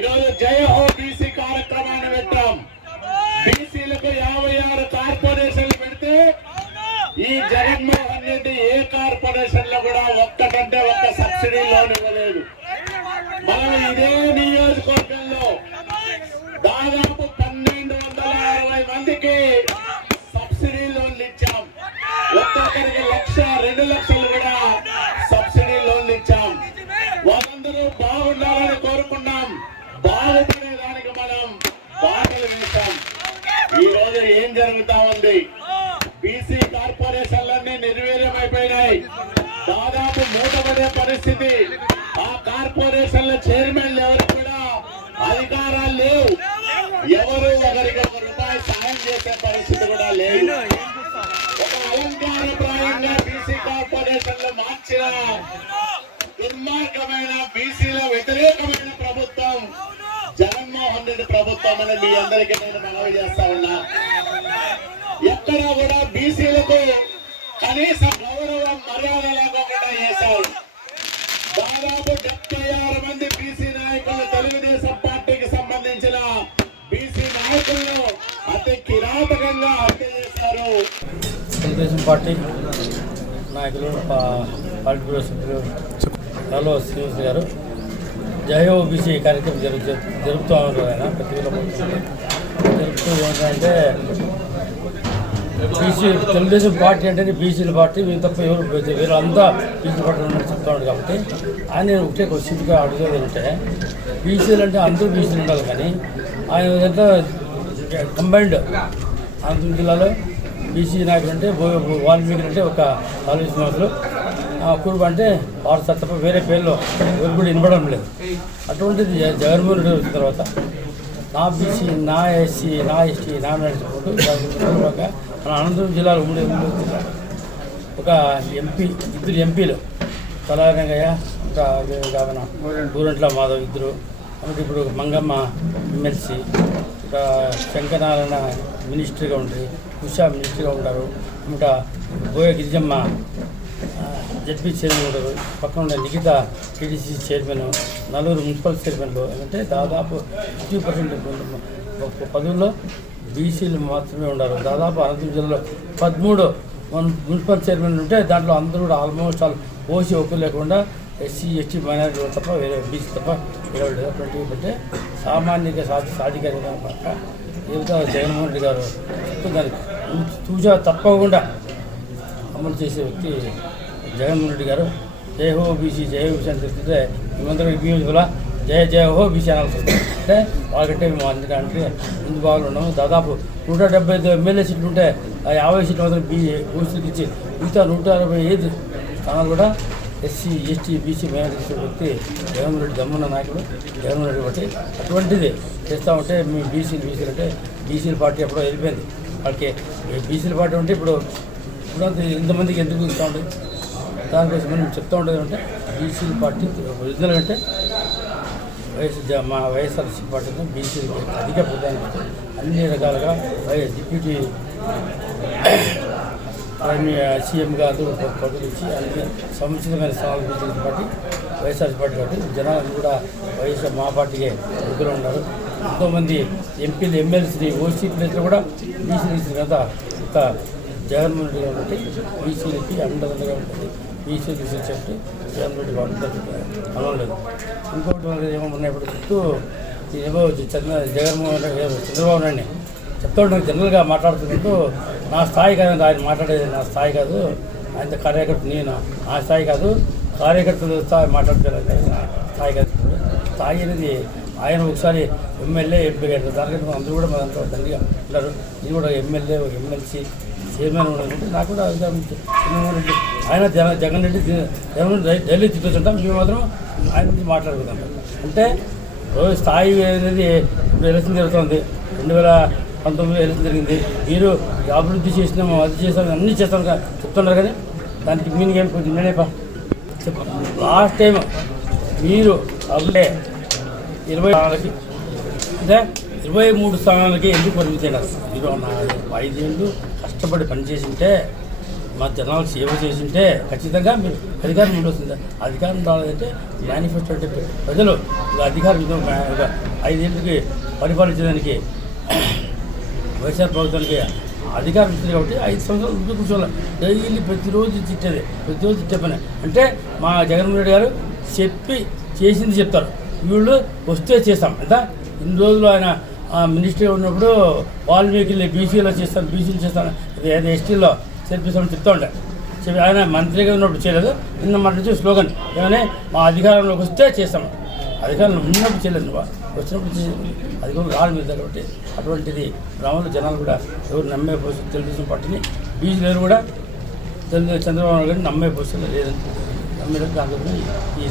ఈరోజు జై హో బీసీ కార్యక్రమాన్ని పెట్టాం. బీసీలకు యాభై ఆరు కార్పొరేషన్లు పెడితే ఈ జగన్మోహన్ రెడ్డి ఏ కార్పొరేషన్లో కూడా ఒక్కటంటే ఒక్క సబ్సిడీ లోన్ ఇవ్వలేదు. మనం ఇదే బాటలు వేశాం ఈ రోజు ఏం జరుగుతా ఉంది? బీసీ కార్పొరేషన్లన్నీ నిర్వీర్యమైపోయినాయి. దాదాపు మూతపడే పరిస్థితి. ఆ కార్పొరేషన్ల చైర్మన్లు ఎవరు కూడా అధికారాలు లేవు. ఎవరు ఒకరికి ఒక రూపాయి సాయం చేసే పరిస్థితి కూడా లేదు ఒక అలంకారప్రాయంగా బీసీ కార్పొరేషన్లు మార్చిన దుర్మార్గమైన బీసీల వ్యతిరేకమైన ప్రభుత్వం జగన్మోహన్ చేస్తామని మీ అందరికీ నేను మనవి చేస్తా ఉన్నా. ఎక్కడ కూడా బీసీలకు కనీస గౌరవం మర్యాద లేకుండా చేశారు. దాదాపు డెబ్బై ఆరు మంది బీసీ నాయకులు తెలుగుదేశం పార్టీకి సంబంధించిన బీసీ నాయకులను అతి కిరాతకంగా హత్య చేశారు తెలుగుదేశం పార్టీ నాయకులు పార్టీ బ్యూరో సభ్యులు హలో శ్రీనివాస్ గారు. జయో బీసీ కార్యక్రమం జరుగు జరుపుతూ ఉంటారు ఆయన ప్రతి జరుపుతూ ఏంటంటే బీసీ తెలుగుదేశం పార్టీ అంటే బీసీల పార్టీ వీళ్ళు తప్ప ఎవరు వీళ్ళంతా బీసీ పార్టీ ఉన్నారని చెప్తా ఉన్నాడు కాబట్టి ఆయన నేను ఒకటే క్వశ్చన్గా అడుగుతుంది అంటే బీసీలు అంటే అందరూ బీసీలు ఉండాలి కానీ ఆయన ఎంత కంబైన్డ్ అనంతపురం జిల్లాలో బీసీ నాయకులు అంటే వాల్మీకి అంటే ఒక ఆలోచన కురుబ అంటే వారు తప్ప వేరే పేర్లో ఎవరు కూడా వినపడడం లేదు. అటువంటిది జగన్మోహన్ రెడ్డి వచ్చిన తర్వాత నా బీసీ నా ఎస్సీ నా ఎస్టీ నా నడుచుకుంటూ మన అనంతపురం జిల్లాలో ఉండే ఒక ఎంపీ ఇద్దరు ఎంపీలు తలారంగయ్య ఇంకా కావన గూరంట్ల మాధవ్ ఇద్దరు అంటే ఇప్పుడు మంగమ్మ ఎమ్మెల్సీ ఇంకా శంకరనారాయణ మినిస్టర్గా ఉంటుంది ఉషా మినిస్టర్గా ఉంటారు ఇంకా బోయ గిరిజమ్మ జడ్పీ చైర్మన్ పక్కన ఉండే నిఖిత టీడీసీ చైర్మన్ నలుగురు మున్సిపల్ చైర్మన్లు అంటే దాదాపు ఫిఫ్టీ పర్సెంట్ పదవుల్లో బీసీలు మాత్రమే ఉన్నారు. దాదాపు అనంతపురం జిల్లాలో పదమూడు మున్సిపల్ చైర్మన్ ఉంటే దాంట్లో అందరూ కూడా ఆల్మోస్ట్ ఆల్ ఓసీ ఒకరు లేకుండా ఎస్సీ ఎస్టీ మైనారిటీ తప్ప వేరే బీసీ తప్ప వేరే వాళ్ళు అటువంటి అంటే సామాన్యంగా సాధి సాధికారిక పక్క ఏదో జగన్మోహన్ రెడ్డి గారు చెప్తూ దానికి తూజా తప్పకుండా అమలు చేసే వ్యక్తి జగన్మోహన్ రెడ్డి గారు జయ హో బీసీ జయ హో బీసీ అని చెప్తుంటే మేమందరం ఈ జయ జయ హో బీసీ అనాల్సి వస్తుంది అంటే వాళ్ళకంటే మేము అందుకంటే ముందు భాగంలో ఉన్నాము. దాదాపు నూట డెబ్బై ఐదు ఎమ్మెల్యే సీట్లు ఉంటే యాభై సీట్లు మాత్రం బీ బూసీలకు ఇచ్చి మిగతా నూట అరవై ఐదు స్థానాలు కూడా ఎస్సీ ఎస్టీ బీసీ మైనారిటీ వ్యక్తి జగన్మోహన్ రెడ్డి దమ్మున్న నాయకుడు జగన్మోహన్ రెడ్డి బట్టి అటువంటిది చేస్తూ ఉంటే మీ బీసీలు బీసీలు అంటే బీసీల పార్టీ ఎప్పుడో వెళ్ళిపోయింది. వాళ్ళకి బీసీల పార్టీ ఉంటే ఇప్పుడు ఇప్పుడు అంత ఇంతమందికి ఎందుకు ఇస్తూ ఉంటుంది దానికోసం మేము చెప్తూ ఉండేది అంటే బీసీల పార్టీ ఒరిజినల్ అంటే వైఎస్ మా వైఎస్ఆర్సీ పార్టీ బీసీలకి అధిక ప్రాధాన్యత అన్ని రకాలుగా వైఎస్ డిప్యూటీ సీఎం గారు పదవులు అన్ని సముచితమైన స్థానాలు బీసీల పార్టీ వైఎస్ఆర్ పార్టీ కాబట్టి జనాలు కూడా వైఎస్ఆర్ మా పార్టీకే దగ్గర ఉన్నారు. ఎంతోమంది ఎంపీలు ఎమ్మెల్సీని ఓసీ ప్లేస్లో కూడా బీసీ ఇచ్చిన కదా ఒక జగన్మోహన్ రెడ్డి కాబట్టి బీసీలకి అండదండగా ఉంటుంది. బీసీ చెప్పి జగన్మోహన్ రెడ్డి బాగుంటుంది అనలేదు ఇంకోటి మరి ఏమో ఉన్నప్పుడు చుట్టూ ఏమో చంద్ర జగన్మోహన్ రెడ్డి చంద్రబాబు నాయుడిని చెప్తూ ఉంటాను జనరల్గా మాట్లాడుతున్నట్టు నా స్థాయి కాదు ఆయన మాట్లాడేది నా స్థాయి కాదు. ఆయన కార్యకర్త నేను నా స్థాయి కాదు. కార్యకర్తలు స్థాయి మాట్లాడుతున్నారు స్థాయి కాదు. స్థాయి అనేది ఆయన ఒకసారి ఎమ్మెల్యే ఎంపీ గారు దానికంటే అందరూ కూడా మనంతా దాంట్లో ఉంటారు. ఇది కూడా ఎమ్మెల్యే ఒక ఎమ్మెల్సీ చైర్మన్ నాకు కూడా అభిప్రాయం రెడ్డి ఆయన జగన్ జగన్ రెడ్డి జగన్ ఢిల్లీ తిట్టుకుంటాం మేము మాత్రం ఆయన గురించి మాట్లాడుకుంటాం అంటే రోజు స్థాయి అనేది ఇప్పుడు ఎలక్షన్ జరుగుతుంది. రెండు వేల పంతొమ్మిది ఎలక్షన్ జరిగింది. మీరు అభివృద్ధి చేసినాము అది చేసాము అన్నీ చేస్తాం చెప్తున్నారు కానీ దానికి మీనింగ్ ఏం కొంచెం నేనే లాస్ట్ టైం మీరు అప్పుడే ఇరవై స్థానాలకి అంటే ఇరవై మూడు స్థానాలకి ఎందుకు పరిమితైనారు మీరు నా ఐదేళ్ళు కష్టపడి పనిచేసింటే మా జనాలు సేవ చేసింటే ఖచ్చితంగా మీరు అధికారం ఉండొస్తుంది. అధికారం రావాలంటే మేనిఫెస్టో అంటే ప్రజలు ఒక అధికారం ఐదేళ్ళకి పరిపాలించడానికి వైఎస్ఆర్ ప్రభుత్వానికి అధికారం ఇస్తుంది కాబట్టి ఐదు సంవత్సరాలు ఉంటూ కూర్చోవాలి. డైలీ ప్రతిరోజు తిట్టేది ప్రతిరోజు తిట్టే పని. అంటే మా జగన్మోహన్ రెడ్డి గారు చెప్పి చేసింది చెప్తారు. వీళ్ళు వస్తే చేస్తాం. ఎంత ఇన్ని రోజులు ఆయన మినిస్ట్రీ ఉన్నప్పుడు వాల్మీకి బీసీలో చేస్తాను బీసీలు చేస్తాను. ఏదో ఎస్టీలో చేర్పిస్తామని చెప్తా ఉండే చెప్పి ఆయన మంత్రిగా ఉన్నప్పుడు చేయలేదు. నిన్న మన నుంచి స్లోగన్ ఏమని? మా అధికారంలోకి వస్తే చేస్తాము అధికారంలో ఉన్నప్పుడు చేయలేదు నువ్వు. వచ్చినప్పుడు చేసేది అధికారం రాడు మీద కాబట్టి అటువంటిది గ్రామంలో జనాలు కూడా ఎవరు నమ్మే పరిస్థితి తెలుగుదేశం పార్టీని బీజేపీ కూడా తెలుగు చంద్రబాబు నాయుడు గారిని నమ్మే పరిస్థితి లేదని నమ్మే దాంట్లో ఈ